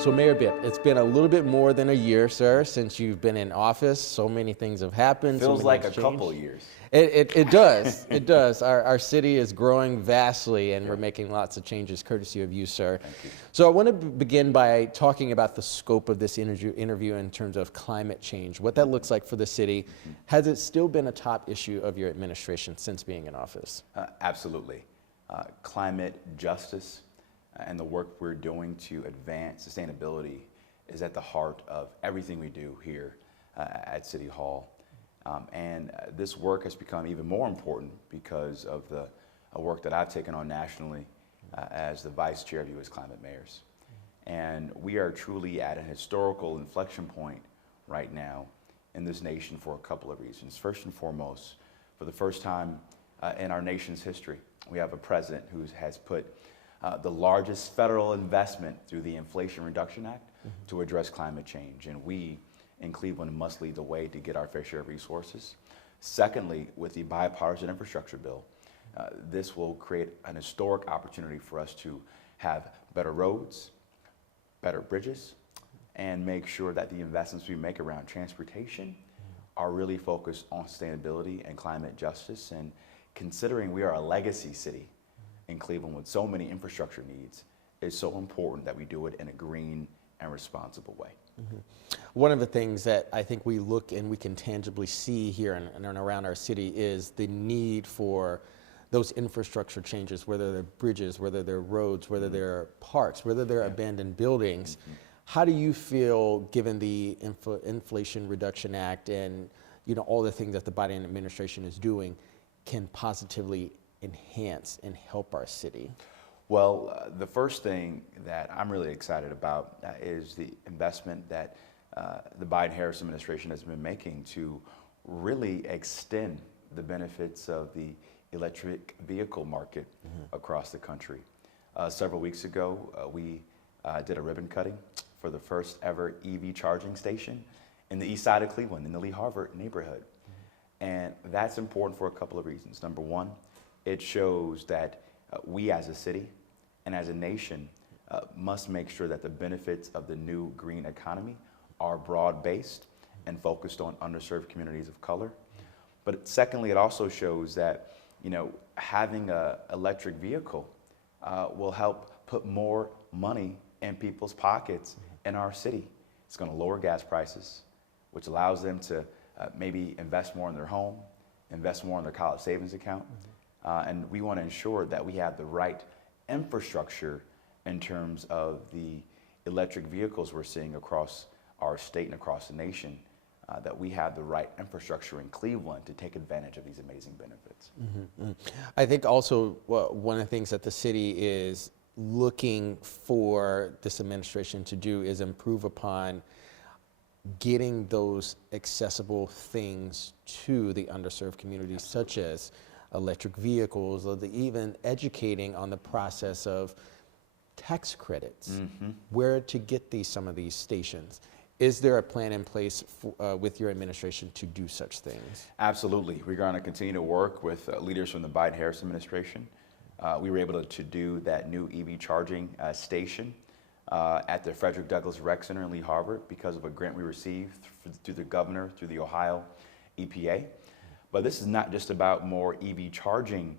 So Mayor Bibb, it's been a little bit more than a year, sir, since you've been in office. So many things have happened. Feels so like a couple of years. It does. It does. Our city is growing vastly, and we're making lots of changes courtesy of you, sir. Thank you. So I want to begin by talking about the scope of this interview in terms of climate change, what that looks like for the city. Has it still been a top issue of your administration since being in office? Absolutely. Climate justice and the work we're doing to advance sustainability is at the heart of everything we do here at City Hall. And this work has become even more important because of the work that I've taken on nationally as the vice chair of U.S. Climate Mayors. And we are truly at an historical inflection point right now in this nation for a couple of reasons. First and foremost, for the first time in our nation's history, we have a president who has put the largest federal investment through the Inflation Reduction Act to address climate change. And we in Cleveland must lead the way to get our fair share of resources. Secondly, with the bipartisan infrastructure bill, this will create an historic opportunity for us to have better roads, better bridges, and make sure that the investments we make around transportation are really focused on sustainability and climate justice. And considering we are a legacy city in Cleveland with so many infrastructure needs, it's so important that we do it in a green and responsible way. One of the things that I think we look and we can tangibly see here and around our city is the need for those infrastructure changes, whether they're bridges, whether they're roads, whether they're parks, whether they're abandoned buildings. How do you feel, given the Inflation Reduction Act and all the things that the Biden administration is doing, can positively enhance and help our city? Well, the first thing that I'm really excited about is the investment that the Biden-Harris administration has been making to really extend the benefits of the electric vehicle market across the country. Several weeks ago, we did a ribbon cutting for the first ever EV charging station in the east side of Cleveland, in the Lee Harvard neighborhood. And that's important for a couple of reasons. Number one, it shows that we as a city and as a nation must make sure that the benefits of the new green economy are broad-based and focused on underserved communities of color. But secondly, it also shows that having an electric vehicle will help put more money in people's pockets in our city. It's going to lower gas prices, which allows them to maybe invest more in their home, invest more in their college savings account. And we want to ensure that we have the right infrastructure in terms of the electric vehicles we're seeing across our state and across the nation, that we have the right infrastructure in Cleveland to take advantage of these amazing benefits. I think also one of the things that the city is looking for this administration to do is improve upon getting those accessible things to the underserved communities, such as electric vehicles, or even educating on the process of tax credits, where to get some of these stations. Is there a plan in place with your administration to do such things? Absolutely. We're going to continue to work with leaders from the Biden-Harris administration. We were able to do that new EV charging station at the Frederick Douglass Rec Center in Lee Harvard because of a grant we received through the governor, through the Ohio EPA. But this is not just about more EV charging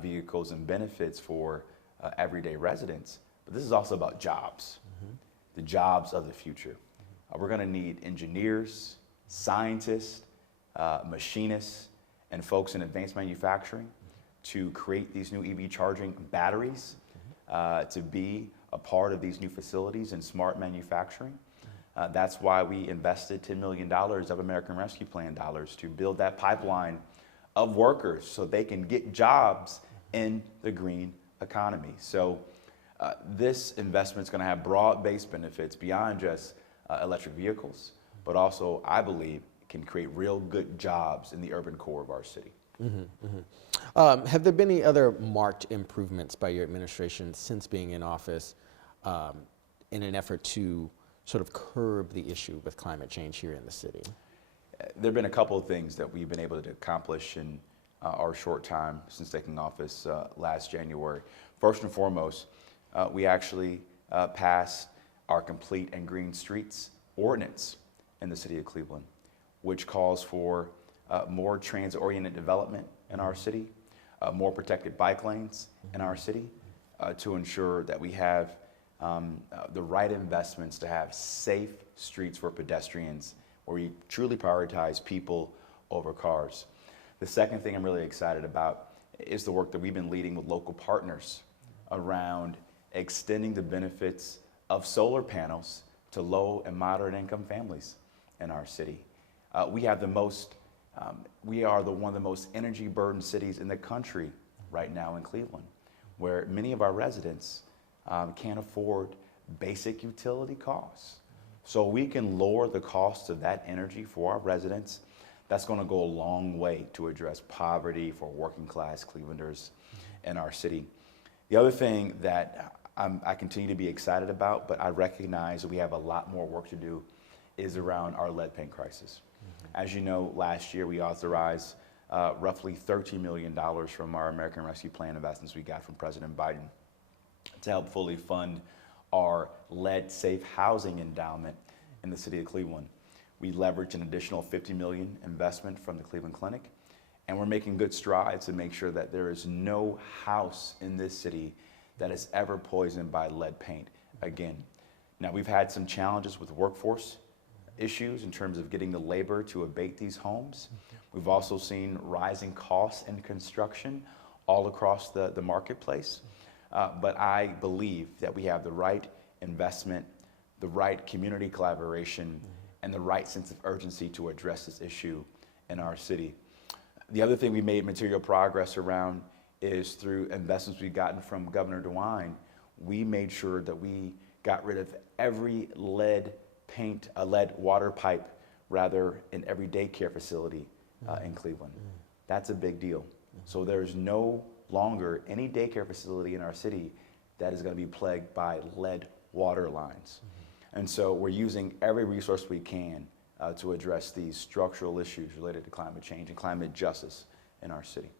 vehicles and benefits for everyday residents, but this is also about jobs, the jobs of the future. We're going to need engineers, scientists, machinists, and folks in advanced manufacturing to create these new EV charging batteries, to be a part of these new facilities in smart manufacturing. That's why we invested $10 million of American Rescue Plan dollars to build that pipeline of workers so they can get jobs in the green economy. So this investment is going to have broad-based benefits beyond just electric vehicles, but also, I believe, can create real good jobs in the urban core of our city. Have there been any other marked improvements by your administration since being in office in an effort to sort of curb the issue with climate change here in the city? There have been a couple of things that we've been able to accomplish in our short time since taking office last January. First and foremost, we actually passed our Complete and Green Streets ordinance in the city of Cleveland, which calls for more transit-oriented development in our city, more protected bike lanes in our city, to ensure that we have the right investments to have safe streets for pedestrians, where we truly prioritize people over cars. The second thing I'm really excited about is the work that we've been leading with local partners around extending the benefits of solar panels to low and moderate income families in our city. We are one of the most energy burdened cities in the country right now in Cleveland, where many of our residents can't afford basic utility costs. So we can lower the cost of that energy for our residents. That's going to go a long way to address poverty for working class Clevelanders in our city. The other thing that I continue to be excited about, but I recognize that we have a lot more work to do, is around our lead paint crisis. As you know, last year we authorized roughly $13 million from our American Rescue Plan investments we got from President Biden to help fully fund our lead safe housing endowment in the city of Cleveland. We leveraged an additional $50 million investment from the Cleveland Clinic, and we're making good strides to make sure that there is no house in this city that is ever poisoned by lead paint again. Now, we've had some challenges with workforce issues in terms of getting the labor to abate these homes. We've also seen rising costs in construction all across the marketplace. But I believe that we have the right investment, the right community collaboration, and the right sense of urgency to address this issue in our city. The other thing we made material progress around is through investments we've gotten from Governor DeWine. We made sure that we got rid of every lead water pipe, in every daycare facility in Cleveland. That's a big deal. So there's no longer any daycare facility in our city that is going to be plagued by lead water lines. And so we're using every resource we can to address these structural issues related to climate change and climate justice in our city.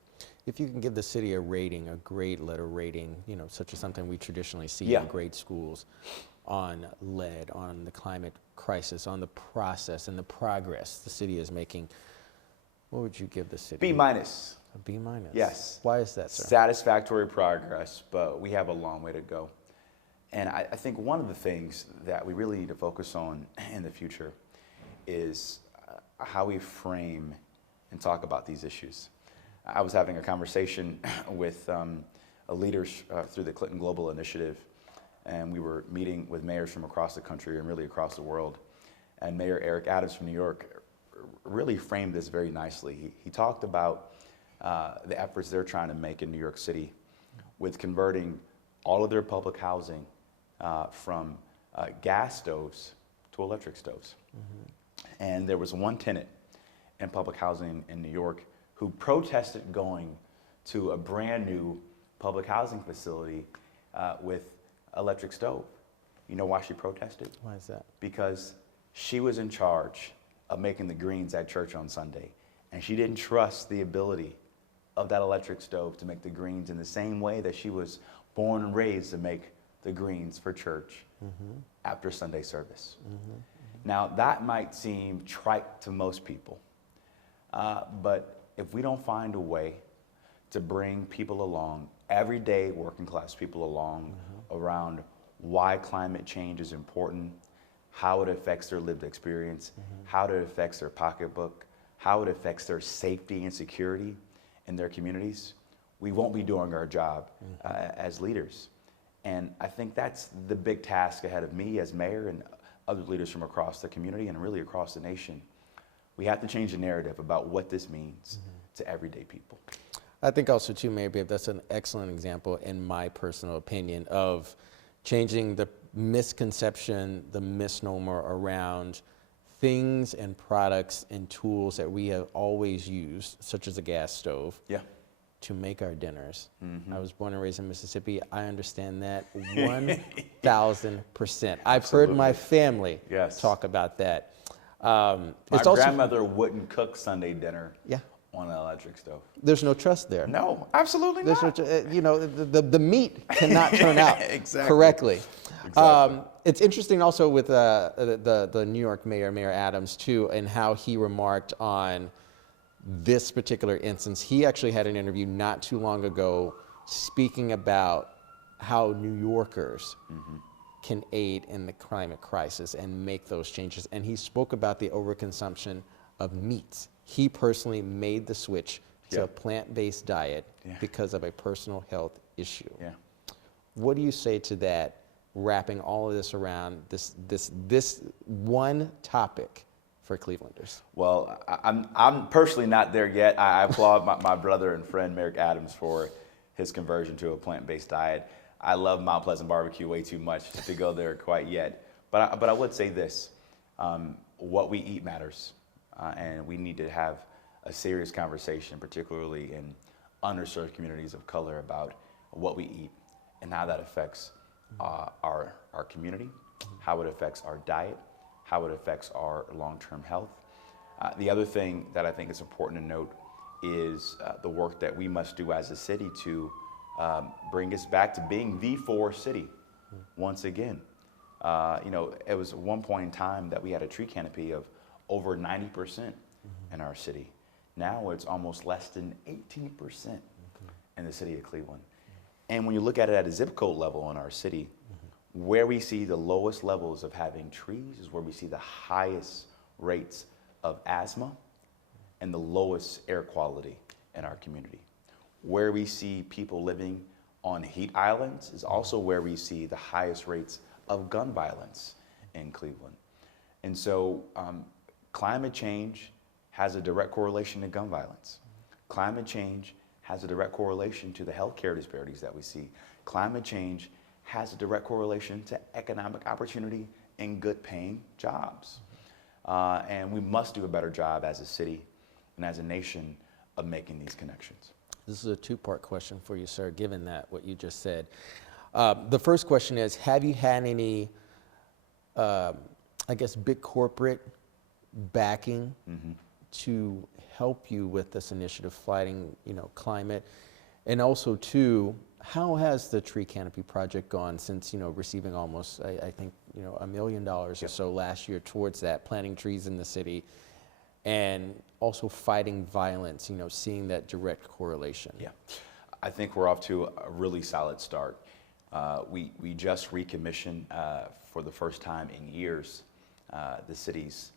If you can give the city a rating, a grade letter rating, such as something we traditionally see in grade schools, on lead, on the climate crisis, on the process and the progress the city is making, what would you give the city? B-. A B-? Yes. Why is that, sir? Satisfactory progress, but we have a long way to go. And I think one of the things that we really need to focus on in the future is how we frame and talk about these issues. I was having a conversation with leaders through the Clinton Global Initiative, and we were meeting with mayors from across the country and really across the world. And Mayor Eric Adams from New York really framed this very nicely. He talked about the efforts they're trying to make in New York City with converting all of their public housing from gas stoves to electric stoves. And there was one tenant in public housing in New York who protested going to a brand new public housing facility with electric stove. You know why she protested? Why is that? Because she was in charge of making the greens at church on Sunday, and she didn't trust the ability of that electric stove to make the greens in the same way that she was born and raised to make the greens for church after Sunday service. Now, that might seem trite to most people, but if we don't find a way to bring people along, everyday working class people along, around why climate change is important, how it affects their lived experience, how it affects their pocketbook, how it affects their safety and security in their communities, we won't be doing our job as leaders. And I think that's the big task ahead of me as mayor and other leaders from across the community and really across the nation. We have to change the narrative about what this means to everyday people. I think also too, Mayor Bibb, that's an excellent example, in my personal opinion, of changing the misconception, the misnomer around things and products and tools that we have always used, such as a gas stove, to make our dinners. I was born and raised in Mississippi. I understand that 1,000%. I've heard my family talk about that. My grandmother wouldn't cook Sunday dinner on an electric stove. There's no trust there. No, absolutely not. The meat cannot turn out correctly. Exactly. It's interesting also with the New York mayor, Mayor Adams, too, and how he remarked on this particular instance. He actually had an interview not too long ago speaking about how New Yorkers can aid in the climate crisis and make those changes. And he spoke about the overconsumption of meats. He personally made the switch to a plant-based diet because of a personal health issue. Yeah. What do you say to that, wrapping all of this around this one topic for Clevelanders? Well, I'm personally not there yet. I applaud my brother and friend Merrick Adams for his conversion to a plant-based diet. I love Mount Pleasant barbecue way too much to go there quite yet. But I would say this: what we eat matters, and we need to have a serious conversation, particularly in underserved communities of color, about what we eat and how that affects our community, how it affects our diet, how it affects our long-term health. The other thing that I think is important to note is the work that we must do as a city to bring us back to being the forest city once again. It was one point in time that we had a tree canopy of over 90% in our city. Now it's almost less than 18% in the city of Cleveland. And when you look at it at a zip code level in our city, where we see the lowest levels of having trees is where we see the highest rates of asthma and the lowest air quality in our community. Where we see people living on heat islands is also where we see the highest rates of gun violence in Cleveland. And so climate change has a direct correlation to gun violence. Climate change has a direct correlation to the healthcare disparities that we see. Climate change has a direct correlation to economic opportunity and good paying jobs. And we must do a better job as a city and as a nation of making these connections. This is a two-part question for you, sir, given that what you just said. The first question is, have you had any, big corporate backing to help you with this initiative fighting, climate? And also, two, how has the tree canopy project gone since, receiving almost, I think, $1 million or so last year towards that, planting trees in the city, and also fighting violence, seeing that direct correlation? Yeah, I think we're off to a really solid start. We just recommissioned for the first time in years the city's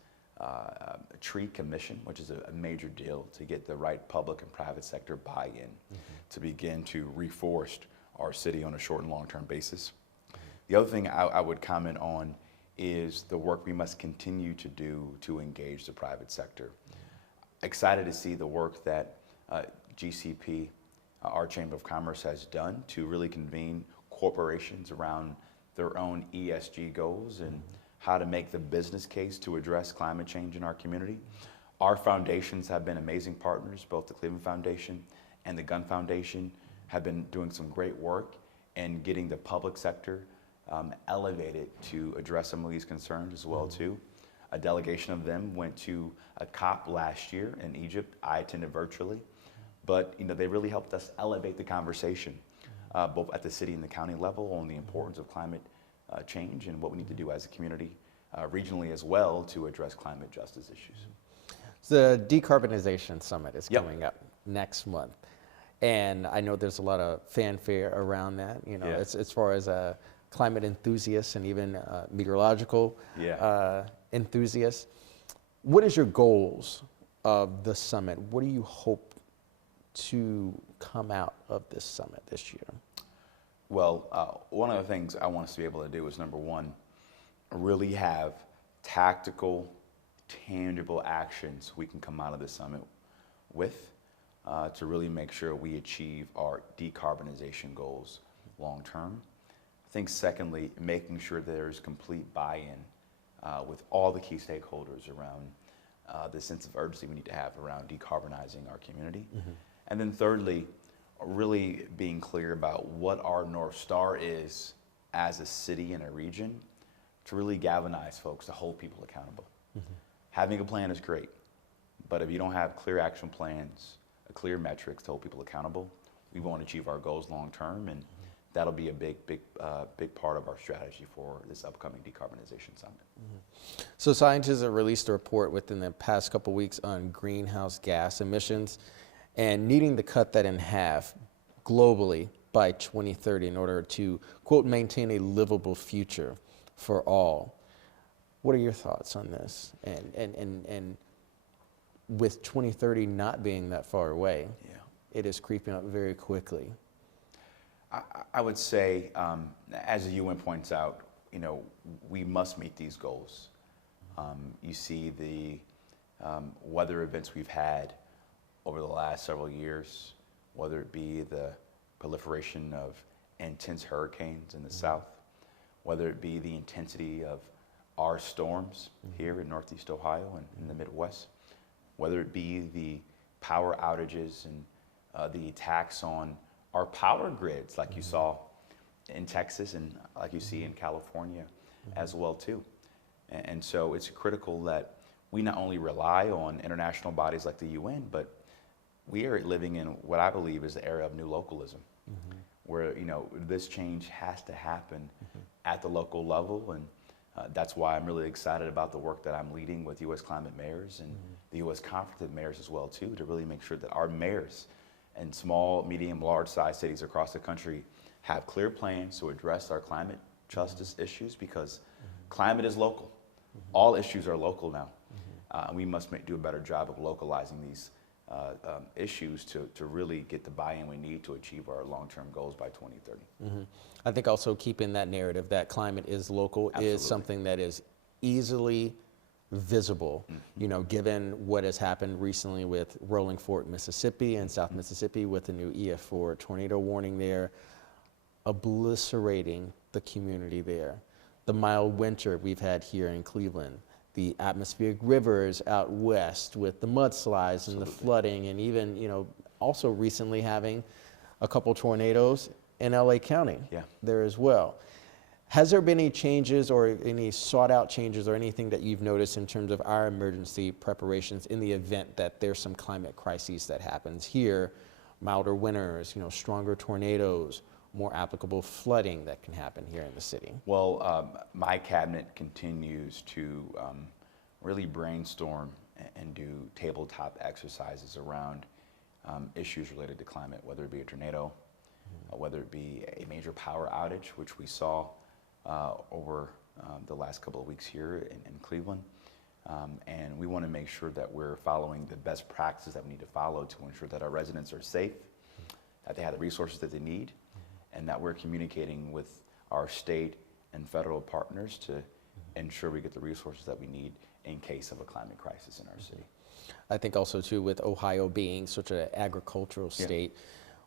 tree commission, which is a major deal to get the right public and private sector buy-in to begin to reforest our city on a short and long-term basis. The other thing I would comment on is the work we must continue to do to engage the private sector. Excited to see the work that GCP, our Chamber of Commerce, has done to really convene corporations around their own ESG goals and how to make the business case to address climate change in our community. Our foundations have been amazing partners. Both the Cleveland Foundation and the Gun Foundation have been doing some great work in getting the public sector elevated to address some of these concerns as well too. A delegation of them went to a COP last year in Egypt. I attended virtually, but they really helped us elevate the conversation, both at the city and the county level, on the importance of climate change and what we need to do as a community, regionally as well, to address climate justice issues. The Decarbonization Summit is coming up next month, and I know there's a lot of fanfare around that. As far as climate enthusiasts and even meteorological enthusiasts. What is your goals of the summit? What do you hope to come out of this summit this year? Well, one of the things I want us to be able to do is, number one, really have tactical, tangible actions we can come out of the summit with to really make sure we achieve our decarbonization goals long term. I think secondly, making sure that there's complete buy-in with all the key stakeholders around the sense of urgency we need to have around decarbonizing our community. And then thirdly, really being clear about what our North Star is as a city and a region to really galvanize folks, to hold people accountable. Having a plan is great, but if you don't have clear action plans, clear metrics to hold people accountable, we won't achieve our goals long term, and that'll be a big part of our strategy for this upcoming decarbonization summit. So scientists have released a report within the past couple weeks on greenhouse gas emissions and needing to cut that in half globally by 2030 in order to, quote, maintain a livable future for all. What are your thoughts on this? And with 2030 not being that far away, it is creeping up very quickly. I would say, as the UN points out, we must meet these goals. You see the weather events we've had over the last several years, whether it be the proliferation of intense hurricanes in the south, whether it be the intensity of our storms here in Northeast Ohio and in the Midwest, whether it be the power outages and the attacks on our power grids like you saw in Texas and like you see in California as well too. And so it's critical that we not only rely on international bodies like the UN, but we are living in what I believe is the era of new localism, where this change has to happen at the local level, and that's why I'm really excited about the work that I'm leading with U.S. climate mayors and the U.S. Conference of Mayors as well too, to really make sure that our mayors in small, medium, large-sized cities across the country have clear plans to address our climate justice issues, because climate is local. All issues are local now. We must do a better job of localizing these issues to really get the buy-in we need to achieve our long-term goals by 2030. I think also keeping that narrative that climate is local is something that is easily visible, given what has happened recently with Rolling Fork, Mississippi and South Mississippi with the new EF4 tornado warning there, obliterating the community there. The mild winter we've had here in Cleveland, the atmospheric rivers out west with the mudslides and the flooding, and even, also recently having a couple tornadoes in LA County there as well. Has there been any changes or any sought out changes or anything that you've noticed in terms of our emergency preparations in the event that there's some climate crises that happens here, milder winters, stronger tornadoes, more applicable flooding that can happen here in the city? Well, my cabinet continues to really brainstorm and do tabletop exercises around issues related to climate, whether it be a tornado, whether it be a major power outage, which we saw over the last couple of weeks here in Cleveland. And we want to make sure that we're following the best practices that we need to follow to ensure that our residents are safe, that they have the resources that they need, and that we're communicating with our state and federal partners to ensure we get the resources that we need in case of a climate crisis in our city. I think also too, with Ohio being such an agricultural state,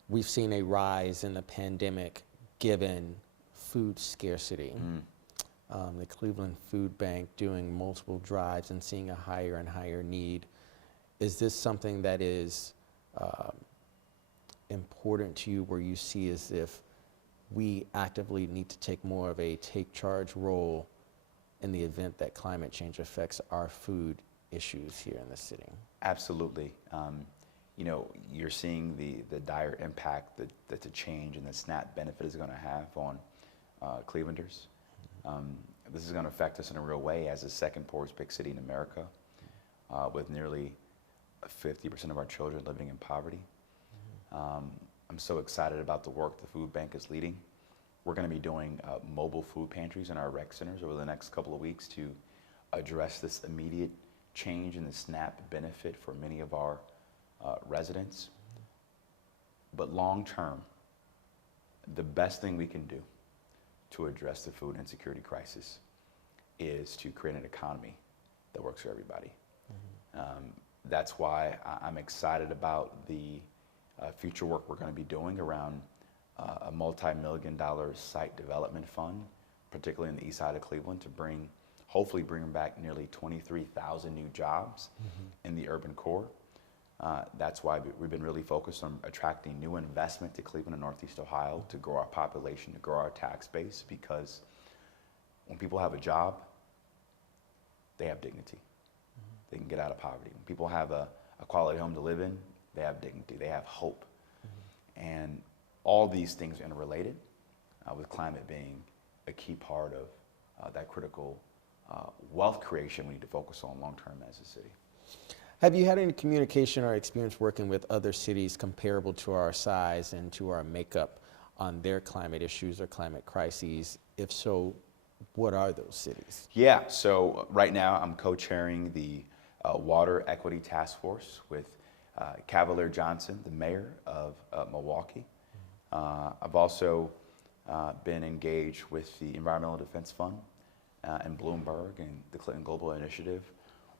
we've seen a rise in the pandemic given food scarcity. The Cleveland Food Bank doing multiple drives and seeing a higher and higher need. Is this something that is important to you, where you see as if we actively need to take more of a take charge role in the event that climate change affects our food issues here in the city? Absolutely. You're seeing the dire impact that the change and the SNAP benefit is going to have on Clevelanders. This is going to affect us in a real way as the second poorest big city in America, with nearly 50% of our children living in poverty. I'm so excited about the work the food bank is leading. We're going to be doing mobile food pantries in our rec centers over the next couple of weeks to address this immediate change in the SNAP benefit for many of our residents. But long term, the best thing we can do to address the food insecurity crisis is to create an economy that works for everybody. That's why I'm excited about the future work we're going to be doing around a multi-million-dollar site development fund, particularly in the east side of Cleveland, to hopefully bring back nearly 23,000 new jobs in the urban core. That's why we've been really focused on attracting new investment to Cleveland and Northeast Ohio to grow our population, to grow our tax base, because when people have a job, they have dignity. They can get out of poverty. When people have a quality home to live in, they have dignity, they have hope. And all these things are interrelated. with climate being a key part of that critical wealth creation we need to focus on long term as a city. Have you had any communication or experience working with other cities comparable to our size and to our makeup on their climate issues or climate crises? If so, what are those cities? Yeah, so right now I'm co-chairing the Water Equity Task Force with Cavalier Johnson, the mayor of Milwaukee. I've also been engaged with the Environmental Defense Fund and Bloomberg and the Clinton Global Initiative,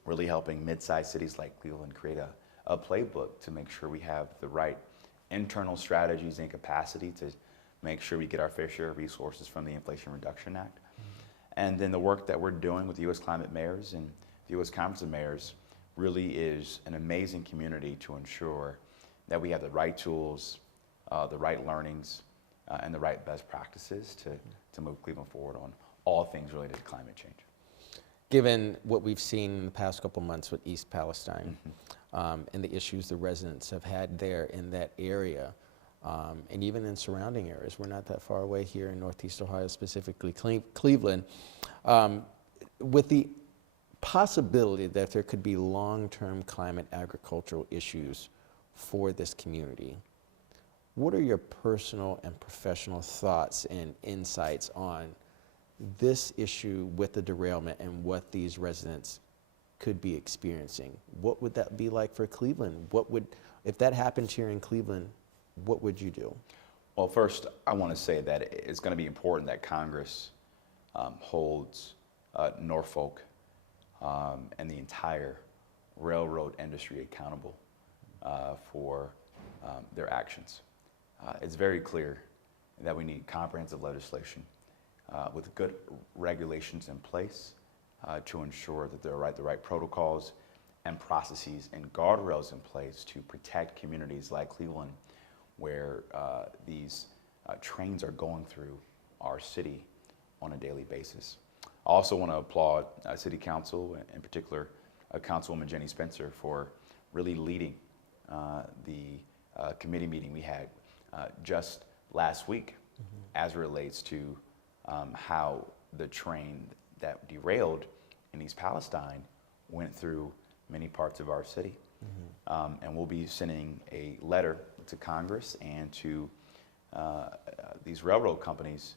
really helping mid-sized cities like Cleveland create a playbook to make sure we have the right internal strategies and capacity to make sure we get our fair share of resources from the Inflation Reduction Act. And then the work that we're doing with the U.S. Climate Mayors and the U.S. Conference of Mayors really is an amazing community to ensure that we have the right tools, the right learnings, and the right best practices to move Cleveland forward on all things related to climate change. Given what we've seen in the past couple months with East Palestine and the issues the residents have had there in that area, and even in surrounding areas, we're not that far away here in Northeast Ohio, specifically Cleveland, with the possibility that there could be long-term climate agricultural issues for this community. What are your personal and professional thoughts and insights on this issue with the derailment and what these residents could be experiencing? What would that be like for Cleveland? If that happened here in Cleveland, what would you do? Well, first, I want to say that it's going to be important that Congress holds Norfolk and the entire railroad industry accountable for their actions. It's very clear that we need comprehensive legislation with good regulations in place to ensure that there are the right protocols and processes and guardrails in place to protect communities like Cleveland, where these trains are going through our city on a daily basis. I also want to applaud City Council, in particular Councilwoman Jenny Spencer, for really leading the committee meeting we had just last week as it relates to how the train that derailed in East Palestine went through many parts of our city. And we'll be sending a letter to Congress and to these railroad companies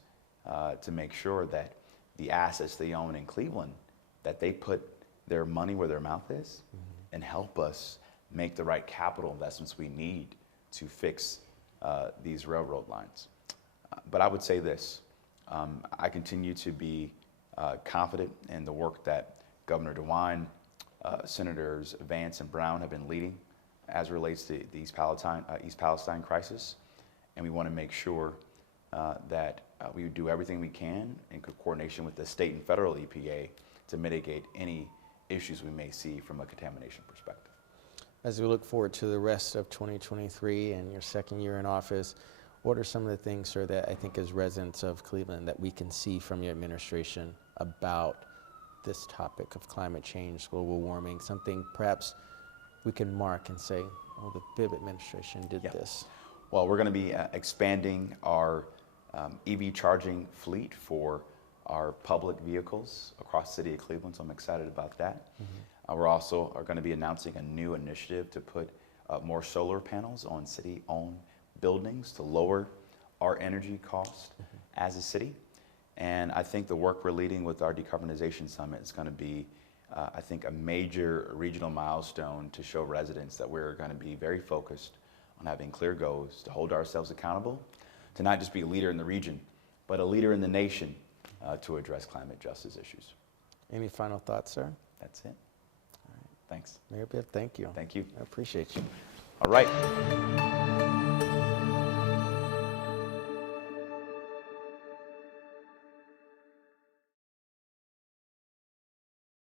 to make sure that the assets they own in Cleveland, that they put their money where their mouth is and help us make the right capital investments we need to fix these railroad lines. But I would say this, I continue to be confident in the work that Governor DeWine, Senators Vance and Brown have been leading as it relates to the East Palestine crisis. And we want to make sure that we do everything we can in coordination with the state and federal EPA to mitigate any issues we may see from a contamination perspective. As we look forward to the rest of 2023 and your second year in office, what are some of the things, sir, that I think as residents of Cleveland that we can see from your administration about this topic of climate change, global warming, something perhaps we can mark and say, oh, the Bibb administration did this? Well, we're going to be expanding our EV charging fleet for our public vehicles across the city of Cleveland, so I'm excited about that. We're also going to be announcing a new initiative to put more solar panels on city-owned buildings to lower our energy costs as a city. And I think the work we're leading with our decarbonization summit is going to be, I think, a major regional milestone to show residents that we're going to be very focused on having clear goals to hold ourselves accountable, to not just be a leader in the region, but a leader in the nation to address climate justice issues. Any final thoughts, sir? That's it. All right. Thanks. Mayor Bibb, thank you. Thank you. I appreciate you. All right.